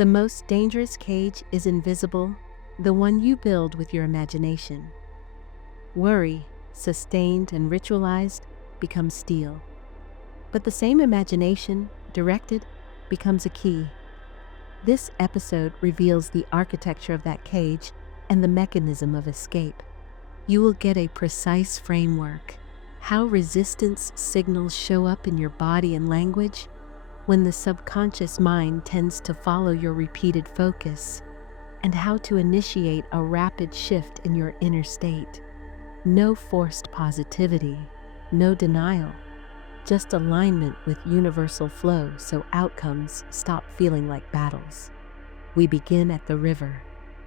The most dangerous cage is invisible, the one you build with your imagination. Worry, sustained and ritualized, becomes steel. But the same imagination, directed, becomes a key. This episode reveals the architecture of that cage and the mechanism of escape. You will get a precise framework, how resistance signals show up in your body and language, when the subconscious mind tends to follow your repeated focus, and how to initiate a rapid shift in your inner state. No forced positivity, no denial, just alignment with universal flow so outcomes stop feeling like battles. We begin at the river,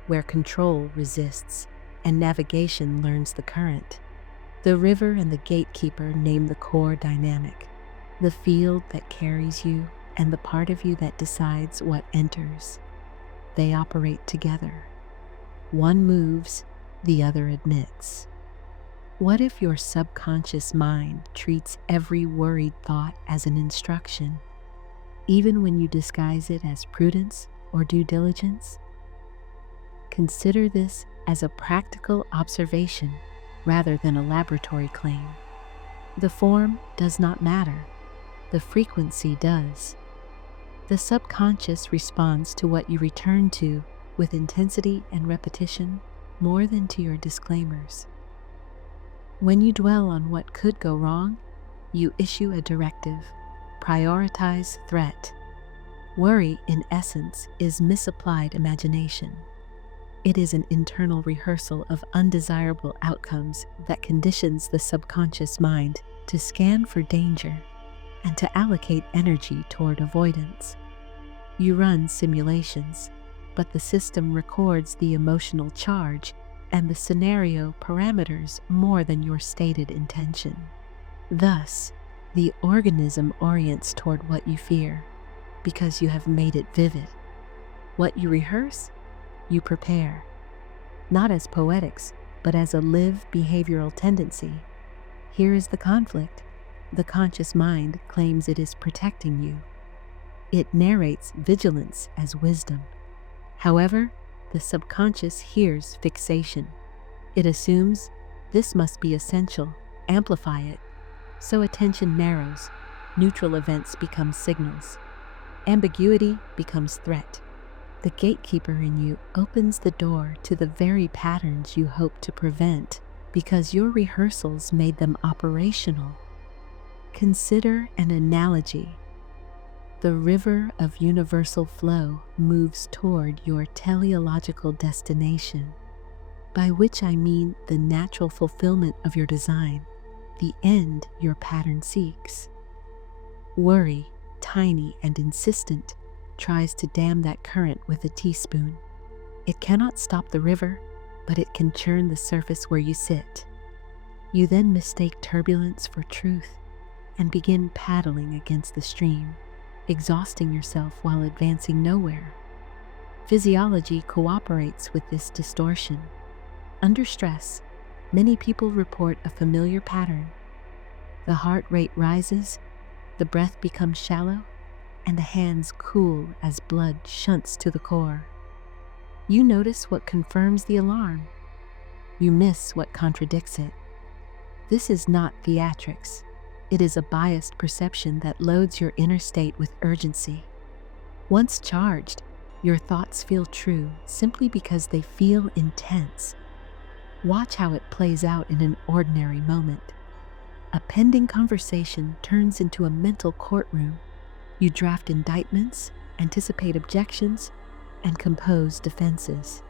where control resists and navigation learns the current. The river and the gatekeeper name the core dynamic, the field that carries you and the part of you that decides what enters. They operate together. One moves, the other admits. What if your subconscious mind treats every worried thought as an instruction, even when you disguise it as prudence or due diligence? Consider this as a practical observation rather than a laboratory claim. The form does not matter. The frequency does. The subconscious responds to what you return to with intensity and repetition more than to your disclaimers. When you dwell on what could go wrong, you issue a directive: prioritize threat. Worry, in essence, is misapplied imagination. It is an internal rehearsal of undesirable outcomes that conditions the subconscious mind to scan for danger and to allocate energy toward avoidance. You run simulations, but the system records the emotional charge and the scenario parameters more than your stated intention. Thus, the organism orients toward what you fear, because you have made it vivid. What you rehearse, you prepare, not as poetics, but as a lived behavioral tendency. Here is the conflict. The conscious mind claims it is protecting you. It narrates vigilance as wisdom. However, the subconscious hears fixation. It assumes this must be essential, amplify it. So attention narrows, neutral events become signals. Ambiguity becomes threat. The gatekeeper in you opens the door to the very patterns you hope to prevent because your rehearsals made them operational. Consider an analogy. The river of universal flow moves toward your teleological destination, by which I mean the natural fulfillment of your design, the end your pattern seeks. Worry, tiny and insistent, tries to dam that current with a teaspoon. It cannot stop the river, but it can churn the surface where you sit. You then mistake turbulence for truth and begin paddling against the stream, exhausting yourself while advancing nowhere. Physiology cooperates with this distortion. Under stress, many people report a familiar pattern. The heart rate rises, the breath becomes shallow, and the hands cool as blood shunts to the core. You notice what confirms the alarm. You miss what contradicts it. This is not theatrics. It is a biased perception that loads your inner state with urgency. Once charged, your thoughts feel true simply because they feel intense. Watch how it plays out in an ordinary moment. A pending conversation turns into a mental courtroom. You draft indictments, anticipate objections, and compose defenses.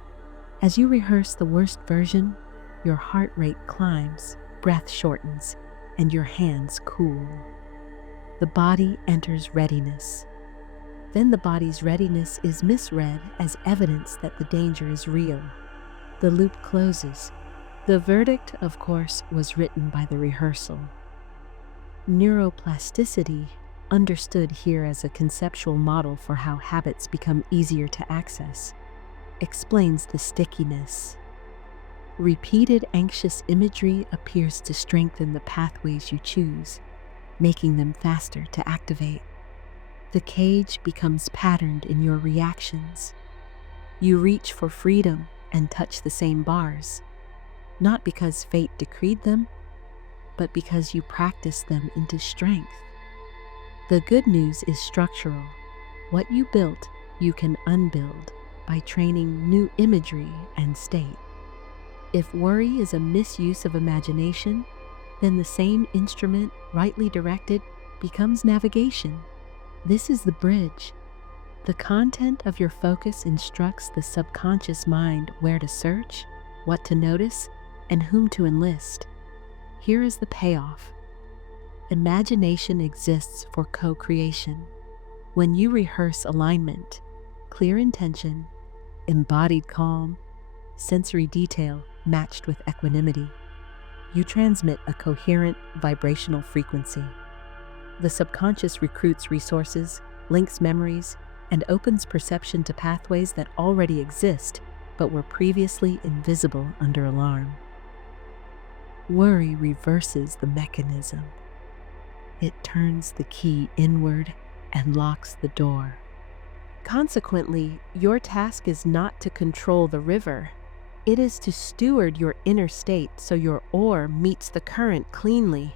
As you rehearse the worst version, your heart rate climbs, breath shortens, and your hands cool. The body enters readiness. Then the body's readiness is misread as evidence that the danger is real. The loop closes. The verdict, of course, was written by the rehearsal. Neuroplasticity, understood here as a conceptual model for how habits become easier to access, explains the stickiness. Repeated anxious imagery appears to strengthen the pathways you choose, making them faster to activate. The cage becomes patterned in your reactions. You reach for freedom and touch the same bars, not because fate decreed them, but because you practice them into strength. The good news is structural. What you built, you can unbuild by training new imagery and state. If worry is a misuse of imagination, then the same instrument, rightly directed, becomes navigation. This is the bridge. The content of your focus instructs the subconscious mind where to search, what to notice, and whom to enlist. Here is the payoff. Imagination exists for co-creation. When you rehearse alignment, clear intention, embodied calm, sensory detail matched with equanimity, you transmit a coherent vibrational frequency. The subconscious recruits resources, links memories, and opens perception to pathways that already exist but were previously invisible under alarm. Worry reverses the mechanism. It turns the key inward and locks the door. Consequently, your task is not to control the river. It is to steward your inner state so your oar meets the current cleanly.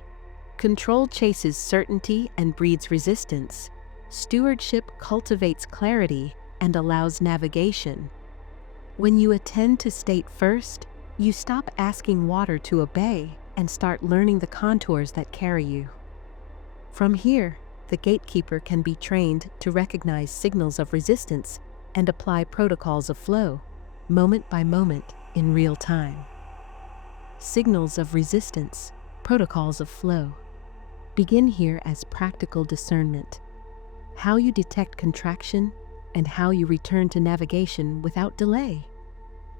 Control chases certainty and breeds resistance. Stewardship cultivates clarity and allows navigation. When you attend to state first, you stop asking water to obey and start learning the contours that carry you. From here, the gatekeeper can be trained to recognize signals of resistance and apply protocols of flow, moment by moment, in real time. Signals of resistance, protocols of flow. Begin here as practical discernment. How you detect contraction and how you return to navigation without delay.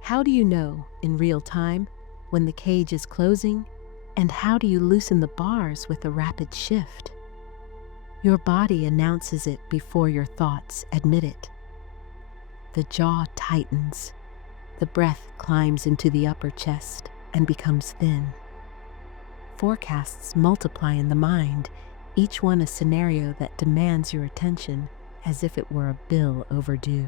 How do you know, in real time, when the cage is closing, and how do you loosen the bars with a rapid shift? Your body announces it before your thoughts admit it. The jaw tightens. The breath climbs into the upper chest and becomes thin. Forecasts multiply in the mind, each one a scenario that demands your attention as if it were a bill overdue.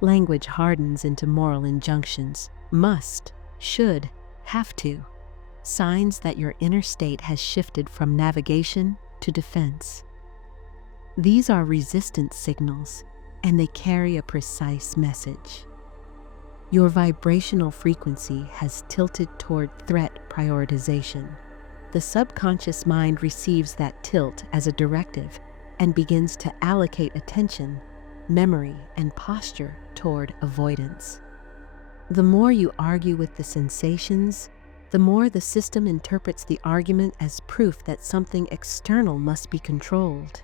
Language hardens into moral injunctions: must, should, have to, signs that your inner state has shifted from navigation to defense. These are resistance signals, and they carry a precise message. Your vibrational frequency has tilted toward threat prioritization. The subconscious mind receives that tilt as a directive and begins to allocate attention, memory, and posture toward avoidance. The more you argue with the sensations, the more the system interprets the argument as proof that something external must be controlled.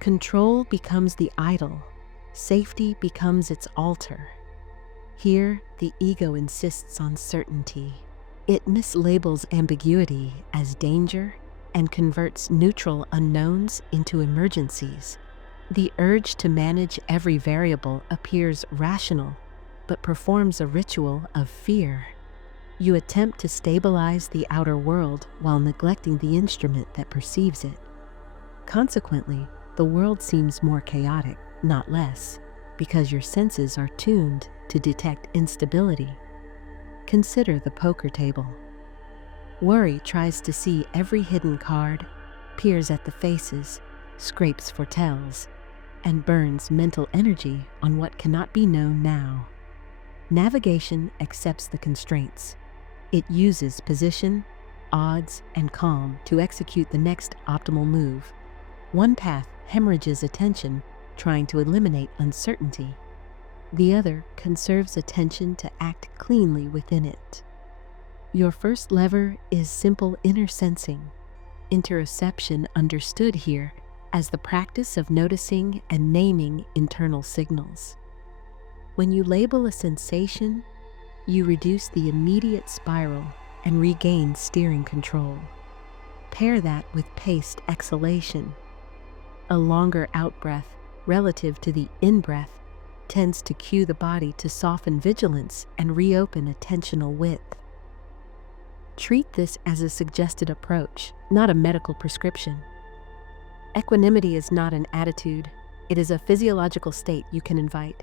Control becomes the idol. Safety becomes its altar. Here, the ego insists on certainty. It mislabels ambiguity as danger and converts neutral unknowns into emergencies. The urge to manage every variable appears rational, but performs a ritual of fear. You attempt to stabilize the outer world while neglecting the instrument that perceives it. Consequently, the world seems more chaotic, not less, because your senses are tuned to detect instability. Consider the poker table. Worry tries to see every hidden card, peers at the faces, scrapes for tells, and burns mental energy on what cannot be known now. Navigation accepts the constraints. It uses position, odds, and calm to execute the next optimal move. One path hemorrhages attention, trying to eliminate uncertainty. The other conserves attention to act cleanly within it. Your first lever is simple inner sensing. Interoception understood here as the practice of noticing and naming internal signals. When you label a sensation, you reduce the immediate spiral and regain steering control. Pair that with paced exhalation. A longer out-breath relative to the in-breath tends to cue the body to soften vigilance and reopen attentional width. Treat this as a suggested approach, not a medical prescription. Equanimity is not an attitude, it is a physiological state you can invite.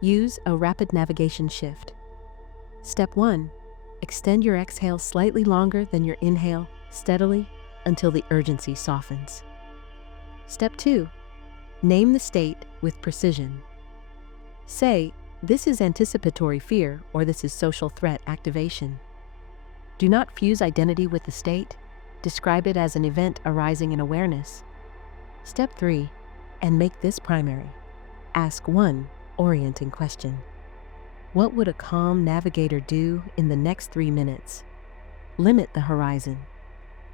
Use a rapid navigation shift. Step 1. Extend your exhale slightly longer than your inhale, steadily, until the urgency softens. Step 2. Name the state with precision. Say, "This is anticipatory fear," or "This is social threat activation." Do not fuse identity with the state. Describe it as an event arising in awareness. Step 3. And make this primary. Ask one orienting question. What would a calm navigator do in the next 3 minutes? Limit the horizon.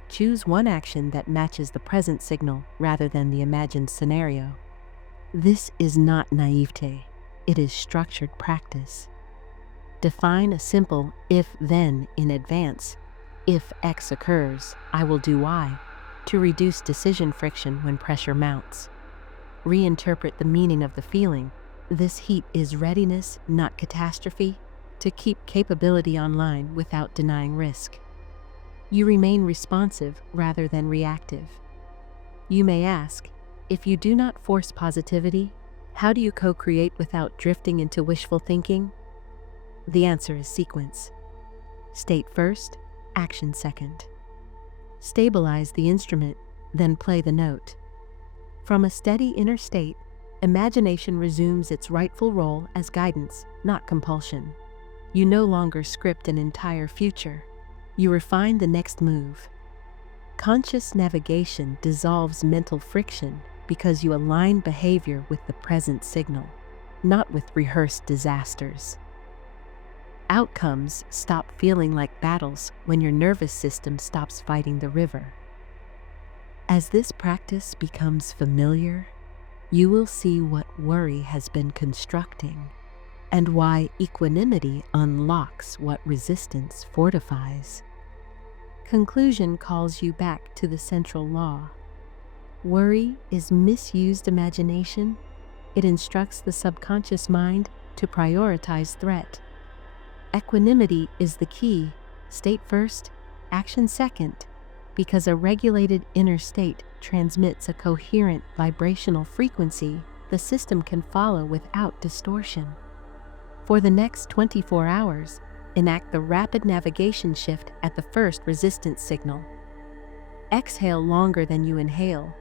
Choose one action that matches the present signal rather than the imagined scenario. This is not naivete. It is structured practice. Define a simple if-then in advance. If X occurs, I will do Y, to reduce decision friction when pressure mounts. Reinterpret the meaning of the feeling. This heat is readiness, not catastrophe, to keep capability online without denying risk. You remain responsive rather than reactive. You may ask, if you do not force positivity, how do you co-create without drifting into wishful thinking? The answer is sequence. State first, action second. Stabilize the instrument, then play the note. From a steady inner state, imagination resumes its rightful role as guidance, not compulsion. You no longer script an entire future. You refine the next move. Conscious navigation dissolves mental friction because you align behavior with the present signal, not with rehearsed disasters. Outcomes stop feeling like battles when your nervous system stops fighting the river. As this practice becomes familiar, you will see what worry has been constructing and why equanimity unlocks what resistance fortifies. Conclusion calls you back to the central law. Worry is misused imagination. It instructs the subconscious mind to prioritize threat. Equanimity is the key, state first, action second, because a regulated inner state transmits a coherent vibrational frequency the system can follow without distortion. For the next 24 hours, enact the rapid navigation shift at the first resistance signal. Exhale longer than you inhale.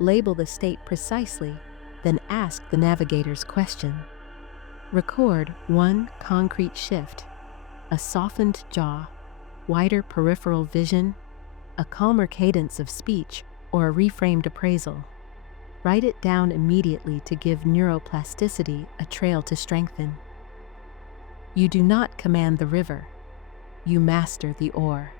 Label the state precisely, then ask the navigator's question. Record one concrete shift: a softened jaw, wider peripheral vision, a calmer cadence of speech, or a reframed appraisal. Write it down immediately to give neuroplasticity a trail to strengthen. You do not command the river. You master the oar.